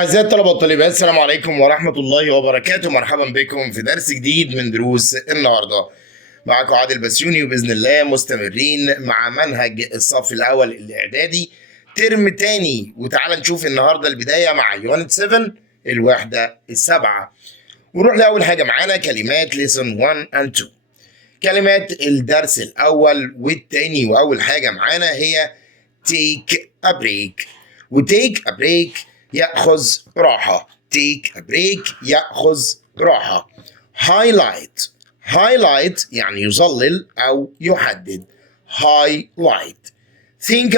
أعزائي الطلبة والطالبات، السلام عليكم ورحمة الله وبركاته. مرحبا بكم في درس جديد من دروس النهارده. معكم عادل بسيوني، وبإذن الله مستمرين مع منهج الصف الأول الإعدادي ترم تاني. وتعالى نشوف النهارده البداية مع يونت 7 الوحدة السابعة. ونروح لأول حاجة معانا كلمات lesson 1 and 2. كلمات الدرس الأول والتاني، وأول حاجة معانا هي take a break. وtake a break يأخذ راحة. take a break يأخذ راحة. highlight يعني يظلل أو يحدد. highlight. think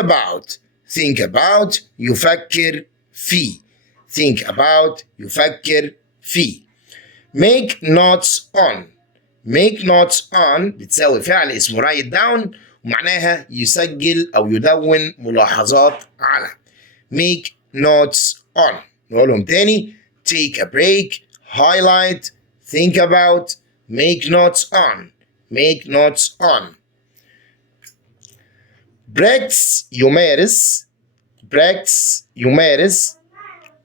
about يفكر في. think about يفكر في. make notes on بتساوي فعل اسمه write down، ومعناها يسجل أو يدون ملاحظات على. make notes on. نقولهم تاني: take a break, highlight, think about, make notes on. practice يمارس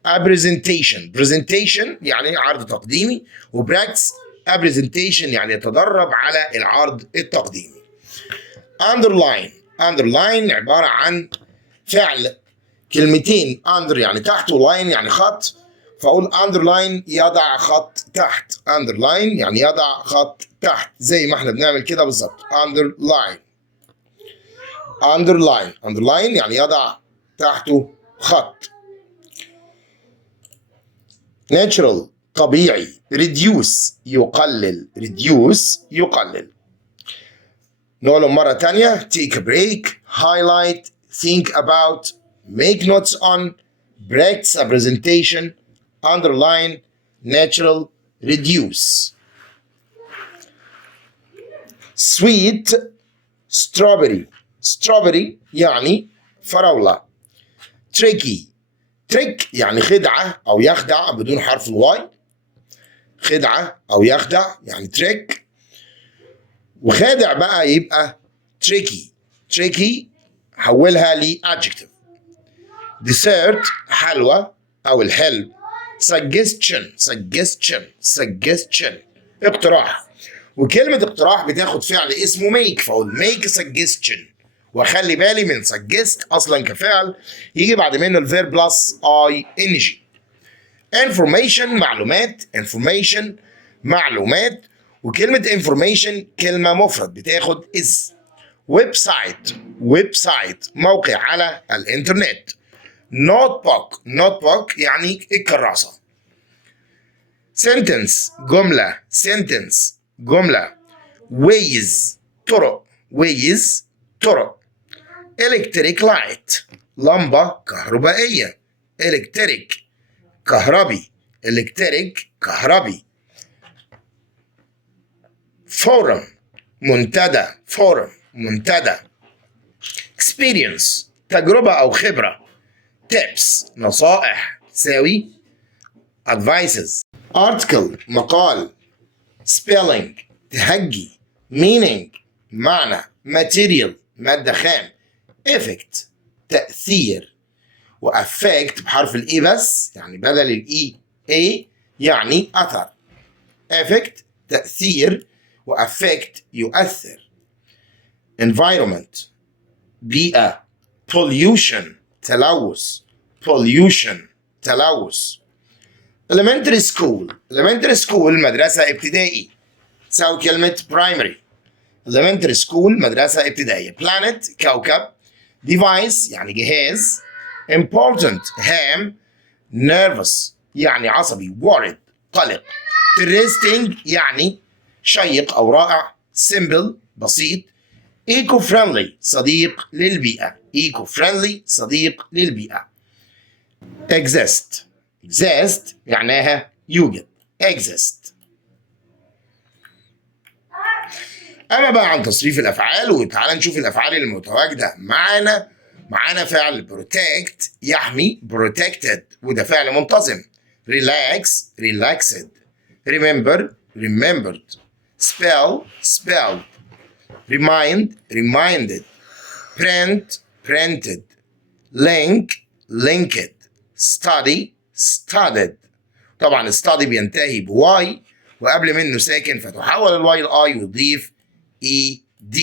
a presentation يعني عرض تقديمي، وpractice a presentation يعني يتدرب على العرض التقديمي. underline عبارة عن فعل كلمتين under يعني تحت، ولاين يعني خط، فأقول underline يضع خط تحت. underline يعني يضع خط تحت زي ما احنا بنعمل كده بالظبط. underline يعني يضع تحته خط. natural طبيعي. reduce يقلل. نقولهم مرة تانية: take a break, highlight, think about, make notes on, practice a presentation, underline, natural, reduce. sweet strawberry يعني فراولة. trick يعني خدعة أو يخدع بدون حرف الواي. خدعة أو يخدع يعني trick، وخادع بقى يبقى tricky حولها ل adjective. dessert حلوى أو الحلو. suggestion اقتراح، وكلمة اقتراح بتاخد فعل اسمه make، فأقول make suggestion. وخلي بالي من suggest أصلا كفعل يجي بعد منه الفيرب بلس ing. information معلومات، وكلمة information كلمة مفرد بتاخد is. ويب سايت موقع على الانترنت. notebook يعني الكراسة. sentence جملة. ways طرق. electric light لمبة كهربائية. electric كهربي. forum منتدى. experience تجربة أو خبرة. tips نصائح تساوي advices. article مقال. spelling تهجي. meaning معنى. material مادة خام. effect تأثير، وأفكت بحرف الإي بس يعني بدل الإي A يعني أثر. effect تأثير، وأفكت يؤثر. environment بيئة. pollution تلوث. elementary school مدرسة ابتدائي تساوي كلمة primary. elementary school مدرسة ابتدائية. planet كوكب. device يعني جهاز. important هام. nervous يعني عصبي. worried قلق. interesting يعني شيق أو رائع. simple بسيط. eco-friendly صديق للبيئة. exist معناها يوجد. exist. أما بقى عن تصريف الأفعال، وتعالى نشوف الأفعال المتواجدة معانا فعل protect يحمي. protected وده فعل منتظم. relaxed. remembered. spelled. reminded. printed. linked. studied. طبعا study بينتهي بواي وقبل منه ساكن فتحول الواي لاي ويضيف ed.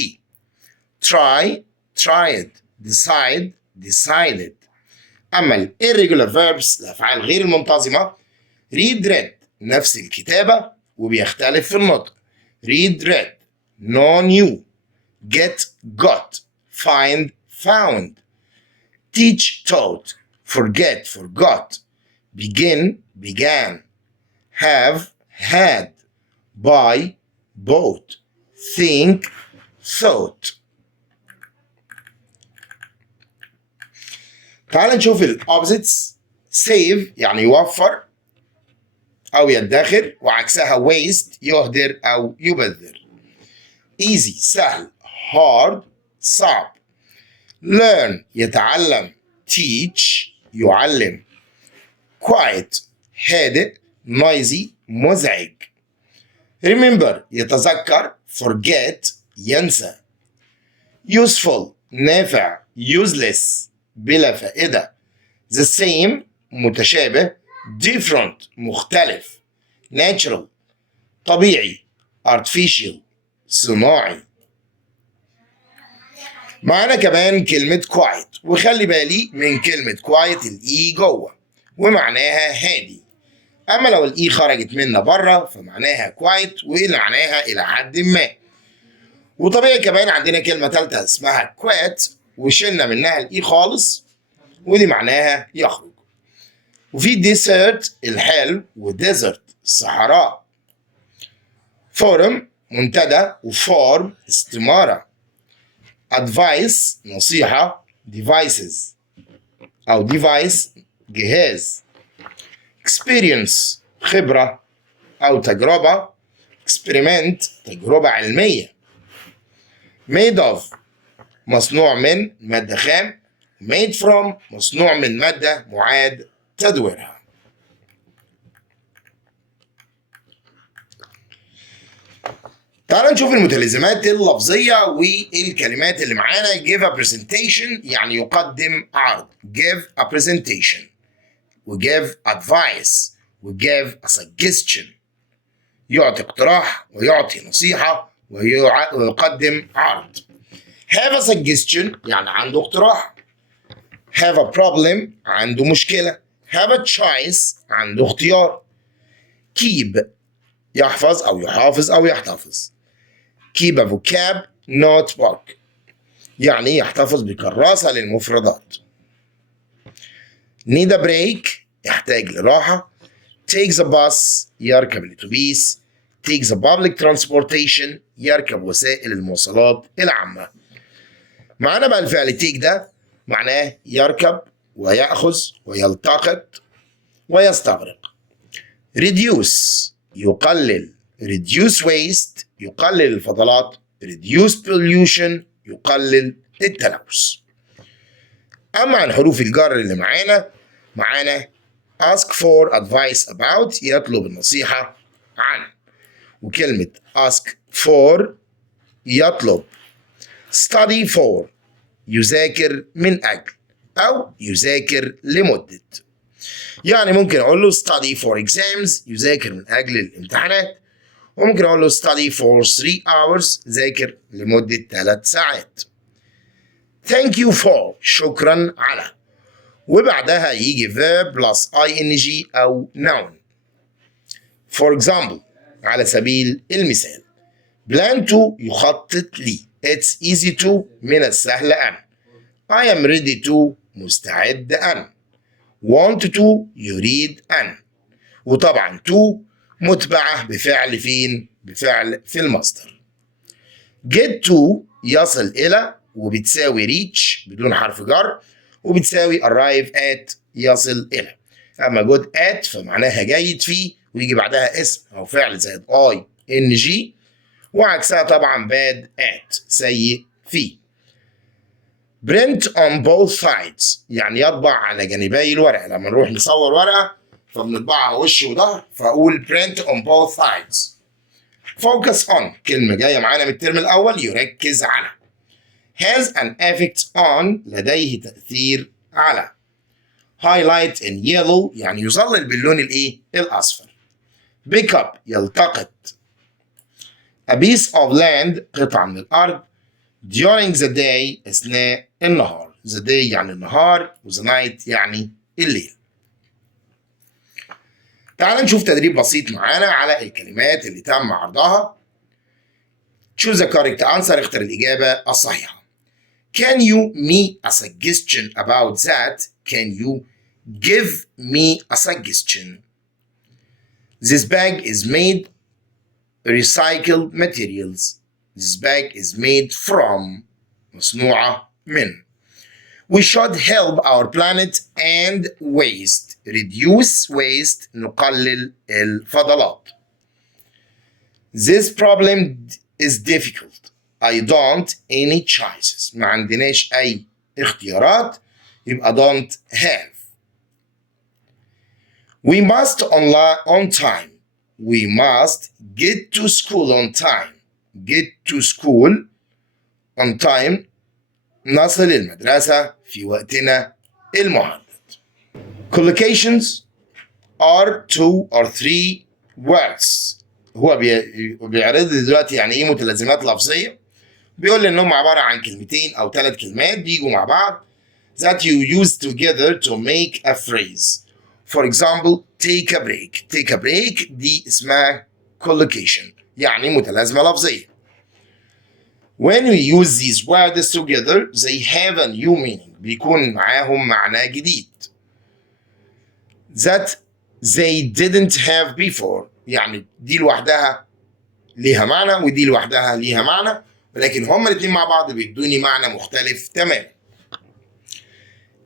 try tried decide decided. اما ال irregular verbs الافعال غير المنتظمه read read نفس الكتابه وبيختلف في النطق. read read know knew get got find found teach taught forget forgot begin began have had buy bought think thought. تعال نشوف الأوبزيتس. save يعني يوفر أو يدخر وعكسها waste يهدر أو يبذر. easy سهل hard صعب. learn يتعلم teach يعلم. quiet هادئ noisy مزعج. remember يتذكر forget ينسى. useful نافع useless بلا فائدة. the same متشابه different مختلف. natural طبيعي artificial صناعي. معانا كمان كلمة quiet وخلي بالي من كلمة quiet الإي جوه ومعناها هادي. أما لو الإي خرجت منا بره فمعناها quiet واللي معناها إلى حد ما. وطبيعي كمان عندنا كلمة تالتة اسمها quit وشلنا منها الإي خالص ودي معناها يخرج. وفي desert الحلو وديزرت الصحراء. فورم منتدى وفورم استمارة. advice نصيحة devices أو device جهاز. experience خبرة أو تجربة. experiment تجربة علمية. made of مصنوع من مادة خام. made from مصنوع من مادة معاد تدويرها. تعالوا نشوف المتلازمات اللفظية والكلمات اللي معانا. give a presentation يعني يقدم عرض. give a presentation و give advice و give a suggestion يعطي اقتراح ويعطي نصيحة ويقدم عرض. have a suggestion يعني عنده اقتراح. have a problem عنده مشكلة. have a choice عنده اختيار. keep يحفظ أو يحافظ أو يحتفظ. keep a vocab notebook يعني يحتفظ بكراسة للمفردات. need a break يحتاج لراحة. takes a bus يركب الأتوبيس. takes a public transportation يركب وسائل المواصلات العامة. معانا بقى الفعل take ده معناه يركب ويأخذ ويلتقط ويستغرق. reduce يقلل. reduce waste يقلل الفضلات. reduce pollution يقلل التلوث. أما عن حروف الجر اللي معانا ask for advice about يطلب النصيحة عن. وكلمة ask for يطلب. study for يذاكر من أجل أو يذاكر لمدة. يعني ممكن أقول له study for exams يذاكر من أجل الامتحانات. وممكن أقول له study for 3 hours ذاكر لمدة 3 ساعات. thank you for شكرا على وبعدها يجي verb plus ing أو noun. for example على سبيل المثال plan to يخطط لي. it's easy to من السهل أن. I am ready to مستعد أن. want to يريد أن. وطبعا to متبعة بفعل فين؟ بفعل في المصدر. get to يصل إلى وبتساوي reach بدون حرف جر وبتساوي arrive at يصل إلى. أما good at فمعناها جيد فيه ويجي بعدها اسم أو فعل زائد ing وعكسها طبعا bad at سيء فيه. print on both sides يعني يطبع على جانبي الورقة. لما نروح نصور ورقة فبنطبعها وش وظهر فأقول print on both sides. focus on كلمة جاية معانا من الترم الأول يركز على. has an effect on لديه تأثير على. highlight in yellow يعني يظلل باللون الايه؟ الأصفر. pick up يلتقط. a piece of land قطعة من الأرض during the day أثناء النهار. the day يعني النهار و the night يعني الليل. تعال نشوف تدريب بسيط معانا على الكلمات اللي تم عرضها. choose the correct answer اختر الإجابة الصحيحة. Can you me a suggestion about that? Can you give me a suggestion? This bag is made recycled materials. This bag is made from مصنوعة من. We should help our planet and waste. Reduce waste نقلل الفضلات. This problem is difficult. I don't any choices. ما عندناش أي اختيارات يبقى don't have. We must on time. We must get to school on time. Get to school on time نصل المدرسة في وقتنا المحدد. Collocations are 2 or 3 words. هو بيعرض لي دلوقتي يعني ايه متلازمات لفظية. بيقول لي انهم عبارة عن كلمتين او 3 كلمات بيجوا مع بعض that you use together to make a phrase. For example, take a break. Take a break دي اسمها collocation يعني متلازمة لفظية. When we use these words together, they have a new meaning. بيكون معاهم معنى جديد. That they didn't have before. يعني دي لوحدها ليها معنى ودي لوحدها ليها معنى، ولكن هما الاتنين مع بعض بيدوني معنى مختلف تماما.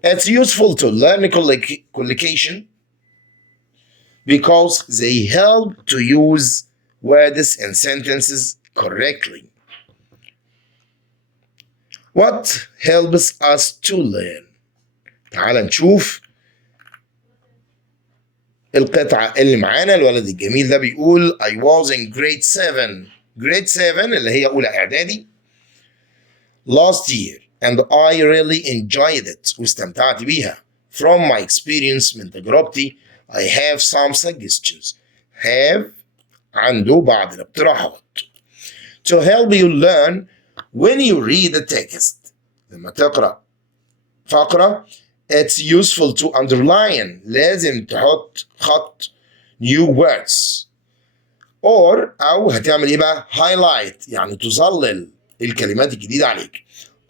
It's useful to learn collocation because they help to use words and sentences correctly. What helps us to learn? تعال نشوف القطعة اللي معانا. الولد الجميل ده بيقول I was in grade 7. grade 7 اللي هي أولى إعدادي last year and I really enjoyed it واستمتعت بيها. From my experience من تجربتي I have some suggestions. have عنده بعض الاقتراحات. To help you learn when you read the text. لما تقرأ فقرة it's useful to underline. لازم تحط خط new words. or أو هتعمل إيه بقى؟ highlight يعني تظلل الكلمات الجديدة عليك.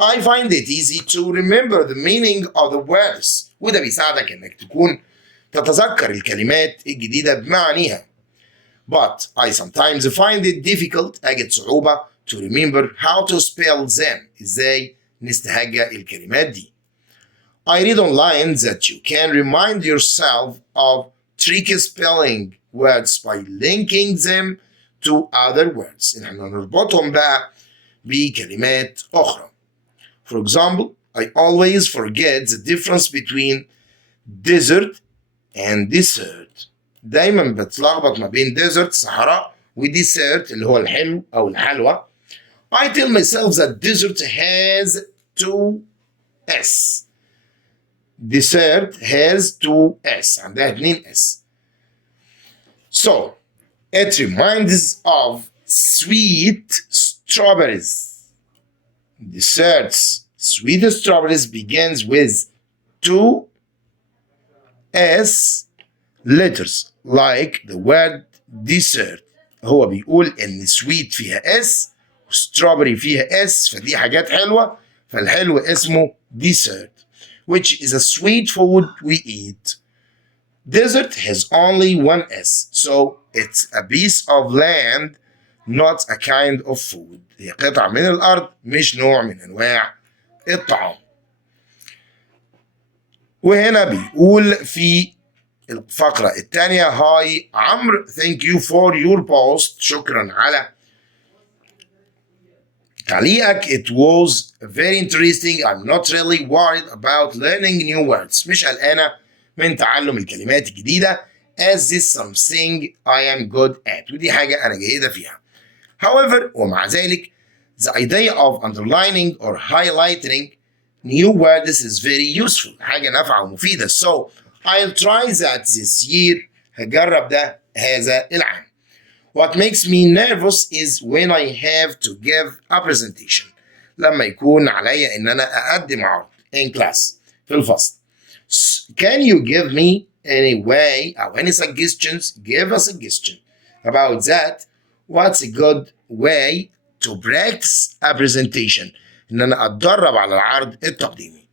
I find it easy to remember the meaning of the words. وده بيساعدك إنك تكون تتذكر الكلمات الجديدة بمعانيها. But I sometimes find it difficult. أجد صعوبة to remember how to spell them. إزاي نستهجى الكلمات دي. I read online that you can remind yourself of tricky spelling words by linking them to other words. إن احنا نربطهم بقى بكلمات أخرى. For example, I always forget the difference between desert and dessert. دايما بتلخبط ما بين desert صحراء و dessert اللي هو الحلو أو الحلوى. I tell myself that desert has 2 S. Dessert has 2 S. عندها 2 S. So, it reminds of sweet strawberries. Desserts, sweet strawberries begins with 2 S letters like the word dessert. هو بيقول إن sweet فيها S وstrawberry فيها S فدي حاجات حلوة فالحلو اسمه dessert which is a sweet food we eat. Desert has only 1 S so it's a piece of land not a kind of food. هي قطعة من الأرض مش نوع من أنواع الطعام. وهنا بيقول في الفقرة الثانية هاي عمرو thank you for your post. شكرا على تعليقك. It was very interesting. I'm not really worried about learning new words. مش قلقانة من تعلم الكلمات الجديدة as this something I am good at. ودي حاجة أنا جيدة فيها. However ومع ذلك the idea of underlining or highlighting new word. This is very useful. حاجة نافعة ومفيدة. So I'll try that this year. هجرب ده هذا العام. What makes me nervous is when I have to give a presentation. لما يكون عليا إن أنا أقدم عرض in class في الفصل. Can you give me any way or any suggestions? Give a suggestion about that. What's a good way to practice a presentation? إن أنا أتدرب على العرض التقديمي.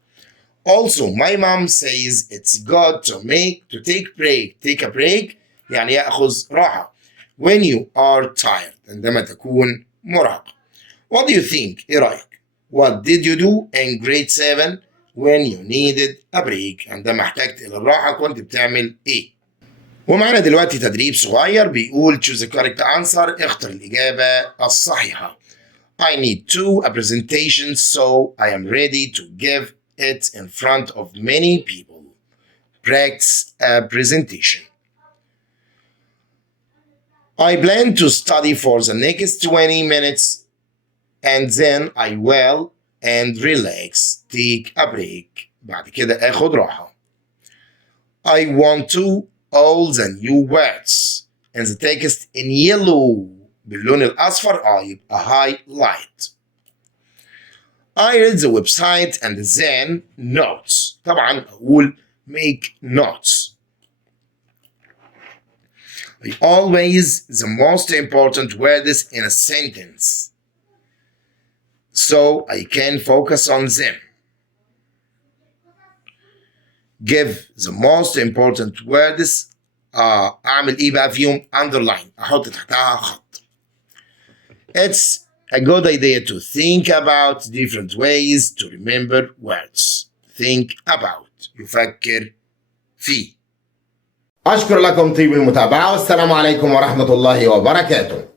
Also, my mom says it's good to take a break يعني يأخذ راحة when you are tired عندما تكون مرهق. What do you think؟ إيه رأيك؟ What did you do in grade 7 when you needed a break؟ عندما احتجت إلى الراحة كنت بتعمل إيه؟ ومعنا دلوقتي تدريب صغير بيقول choose the correct answer. اختر الإجابة الصحيحة. I need a presentation so I am ready to give it in front of many people. Practice a presentation. I plan to study for the next 20 minutes and then I will and relax. Take a break. بعد كده آخد راحة. I want to all the new words and the text in yellow. باللون الأصفر يبقى highlight. I read the website and then notes. طبعا أقول make notes. I always the most important words in a sentence so I can focus on them. Give the most important words. أعمل إيه بقى فيهم underline. أحط تحتها خط. It's a good idea to think about different ways to remember words. Think about. يفكر فيه. أشكر لكم طيب المتابعة والسلام عليكم ورحمة الله وبركاته.